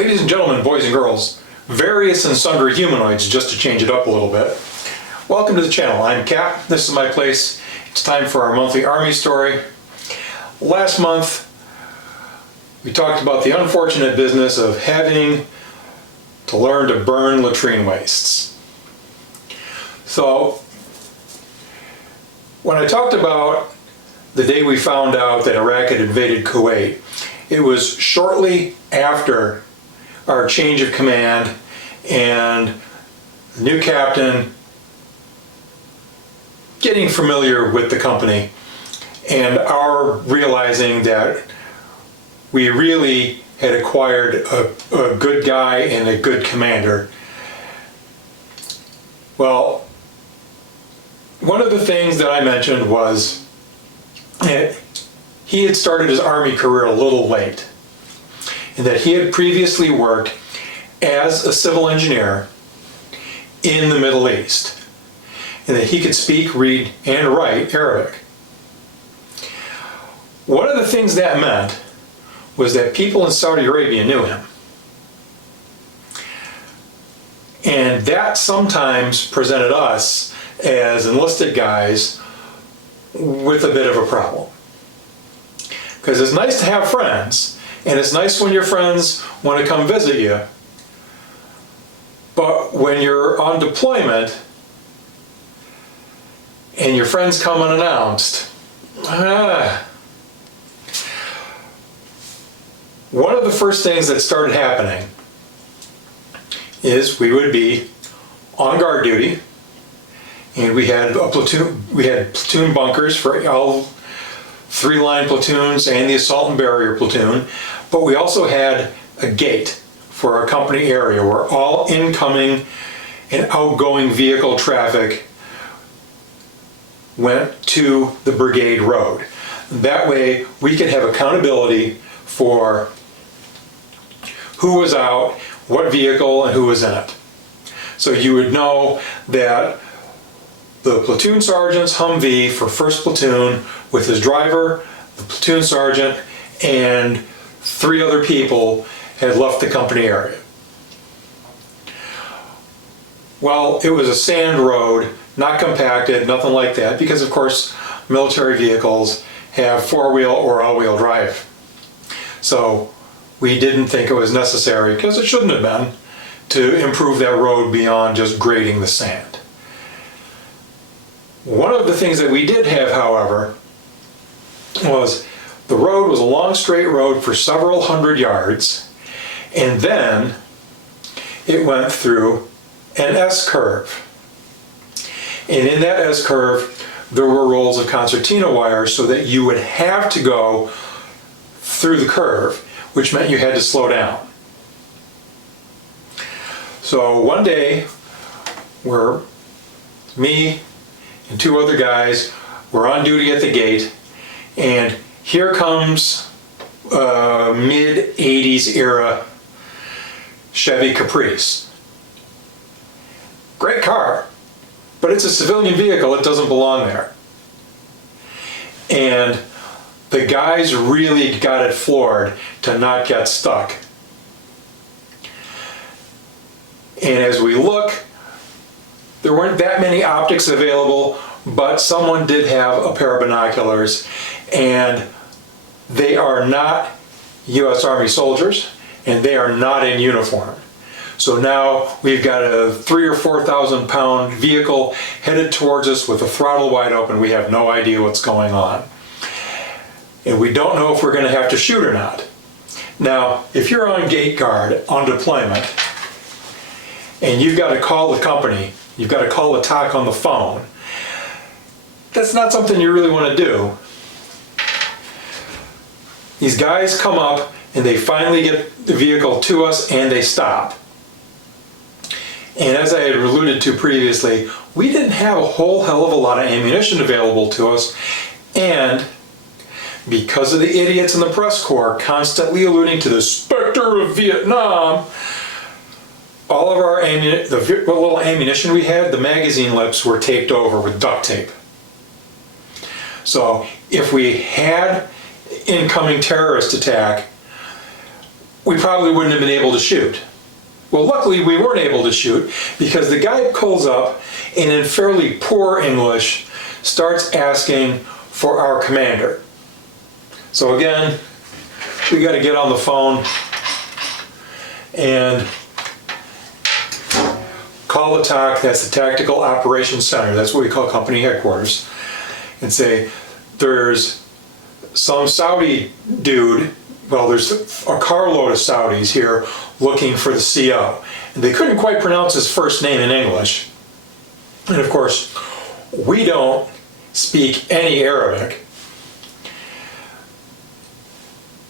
Ladies and gentlemen, boys and girls, various and sundry humanoids, just to change it up a little bit. Welcome to the channel. I'm Cap. This is my place. It's time for our monthly Army story. Last month, we talked about the unfortunate business of having to learn to burn latrine wastes. So, when I talked about the day we found out that Iraq had invaded Kuwait, it was shortly after our change of command and the new captain getting familiar with the company and our realizing that we really had acquired a good guy and a good commander. Well, one of the things that I mentioned was that he had started his Army career a little late, and that he had previously worked as a civil engineer in the Middle East, and that he could speak, read, and write Arabic. One of the things that meant was that people in Saudi Arabia knew him. And that sometimes presented us as enlisted guys with a bit of a problem. Because it's nice to have friends, and it's nice when your friends want to come visit you, but when you're on deployment and your friends come unannounced, one of the first things that started happening is we would be on guard duty, and we had platoon bunkers for all 3-line platoons and the assault and barrier platoon, but we also had a gate for our company area where all incoming and outgoing vehicle traffic went to the brigade road. That way we could have accountability for who was out, what vehicle, and who was in it. So you would know that the platoon sergeant's Humvee for 1st Platoon with his driver, the platoon sergeant, and 3 other people had left the company area. Well, it was a sand road, not compacted, nothing like that, because of course military vehicles have 4-wheel or all-wheel drive. So we didn't think it was necessary, because it shouldn't have been, to improve that road beyond just grading the sand. One of the things that we did have, however, was the road was a long straight road for several hundred yards, and then it went through an S-curve. And in that S-curve there were rolls of concertina wire so that you would have to go through the curve, which meant you had to slow down. So one day, me and 2 other guys were on duty at the gate, and here comes a mid-80s era Chevy Caprice. Great car, but it's a civilian vehicle, it doesn't belong there. And the guys really got it floored to not get stuck. And as we look, there weren't that many optics available, but someone did have a pair of binoculars, and they are not U.S. Army soldiers, and they are not in uniform. So now we've got a 3,000 or 4,000 pound vehicle headed towards us with the throttle wide open. We have no idea what's going on. And we don't know if we're going to have to shoot or not. Now, if you're on gate guard on deployment, and you've got to call the company, you've got to call the TOC on the phone, that's not something you really want to do. These guys come up and they finally get the vehicle to us and they stop. And as I had alluded to previously, we didn't have a whole hell of a lot of ammunition available to us, and because of the idiots in the press corps constantly alluding to the specter of Vietnam, all of our the little ammunition we had, the magazine lips were taped over with duct tape. So if we had incoming terrorist attack, we probably wouldn't have been able to shoot. Well, luckily we weren't able to shoot because the guy pulls up and in fairly poor English starts asking for our commander. So again, we got to get on the phone and call the TOC, that's the Tactical Operations Center, that's what we call company headquarters, and say, there's some Saudi dude, well, there's a carload of Saudis here looking for the CO. And they couldn't quite pronounce his first name in English. And of course, we don't speak any Arabic.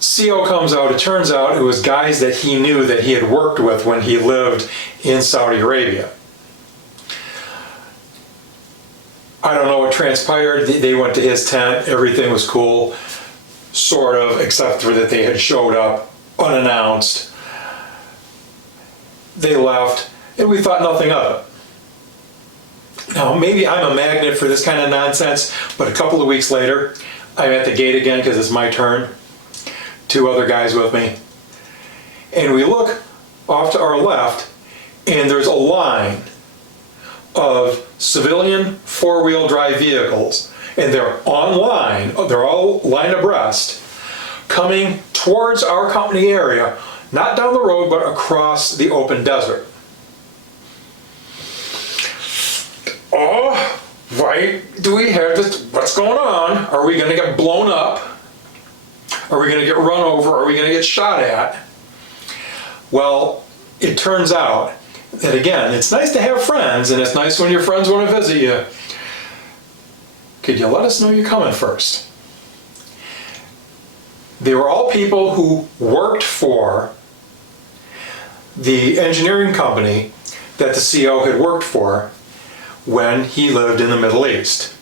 CO comes out, it turns out it was guys that he knew that he had worked with when he lived in Saudi Arabia. I don't know what transpired. They went to his tent, everything was cool, sort of, except for that they had showed up unannounced. They left, and we thought nothing of it. Now, maybe I'm a magnet for this kind of nonsense, but a couple of weeks later, I'm at the gate again because it's my turn. 2 other guys with me. And we look off to our left, and there's a line of civilian 4-wheel drive vehicles, and they're on line, they're all line abreast, coming towards our company area, not down the road, but across the open desert. Oh, why do we have this? What's going on? Are we going to get blown up? Are we going to get run over? Are we going to get shot at? Well, it turns out that, again, it's nice to have friends, and it's nice when your friends want to visit you. Could you let us know you're coming first? They were all people who worked for the engineering company that the CO had worked for when he lived in the Middle East.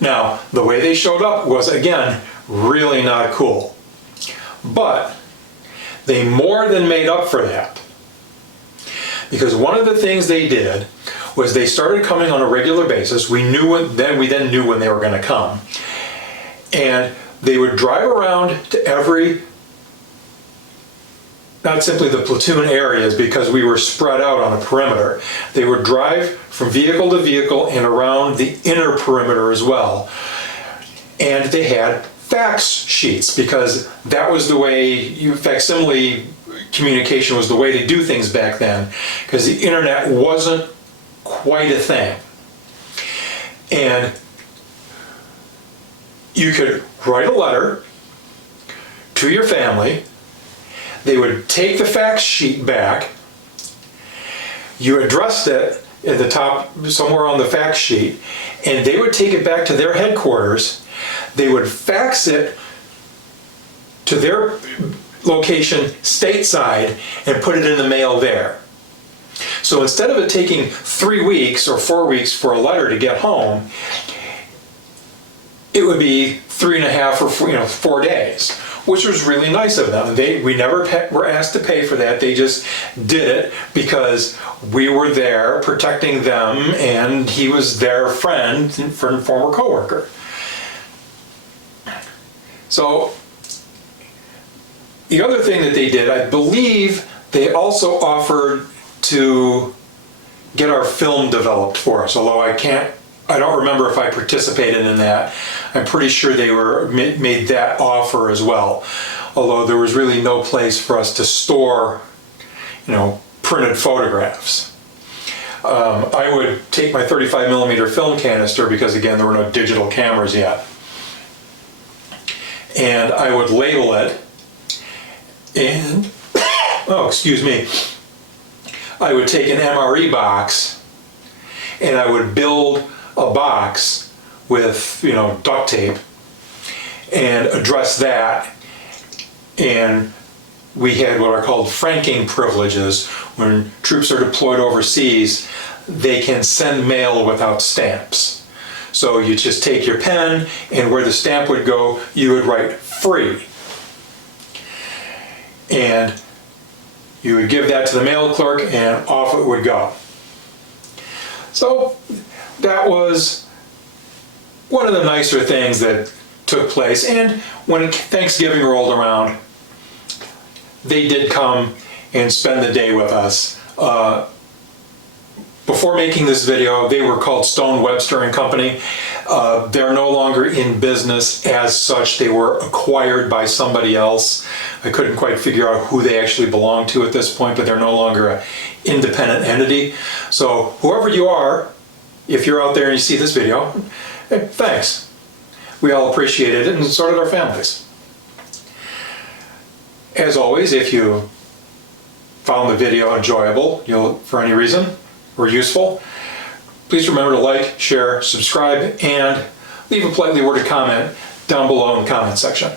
Now, the way they showed up was, again, really not cool. But they more than made up for that. Because one of the things they did was they started coming on a regular basis. We then knew when they were going to come. And they would drive around to every, not simply the platoon areas, because we were spread out on a perimeter. They would drive from vehicle to vehicle and around the inner perimeter as well. And they had fax sheets, because that was the way, facsimile communication was the way to do things back then, because the internet wasn't quite a thing. And you could write a letter to your family. They would take the fax sheet back. You addressed it at the top, somewhere on the fax sheet, and they would take it back to their headquarters. They would fax it to their location stateside and put it in the mail there. So instead of it taking 3 weeks or 4 weeks for a letter to get home, it would be 3.5 or 4 days, which was really nice of them. We never were asked to pay for that. They just did it because we were there protecting them, and he was their friend and former coworker. So the other thing that they did, I believe they also offered to get our film developed for us, although I don't remember if I participated in that. I'm pretty sure they made that offer as well, although there was really no place for us to store, printed photographs. I would take my 35mm film canister, because again, there were no digital cameras yet, and I would label it, and, I would take an MRE box, and I would build a box with, duct tape, and address that. And we had what are called franking privileges. When troops are deployed overseas, they can send mail without stamps. So you just take your pen, and where the stamp would go, you would write free. And you would give that to the mail clerk, and off it would go. So that was one of the nicer things that took place. And when Thanksgiving rolled around, they did come and spend the day with us. Before making this video, they were called Stone Webster and Company. They're no longer in business as such. They were acquired by somebody else. I couldn't quite figure out who they actually belong to at this point, but they're no longer an independent entity. So whoever you are, if you're out there and you see this video, hey, thanks. We all appreciated it, and so did our families. As always, if you found the video enjoyable, for any reason, or useful, please remember to like, share, subscribe, and leave a politely worded comment down below in the comment section.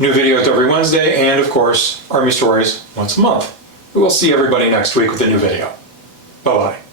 New videos every Wednesday, and of course, Army Stories once a month. We'll see everybody next week with a new video. Bye-bye.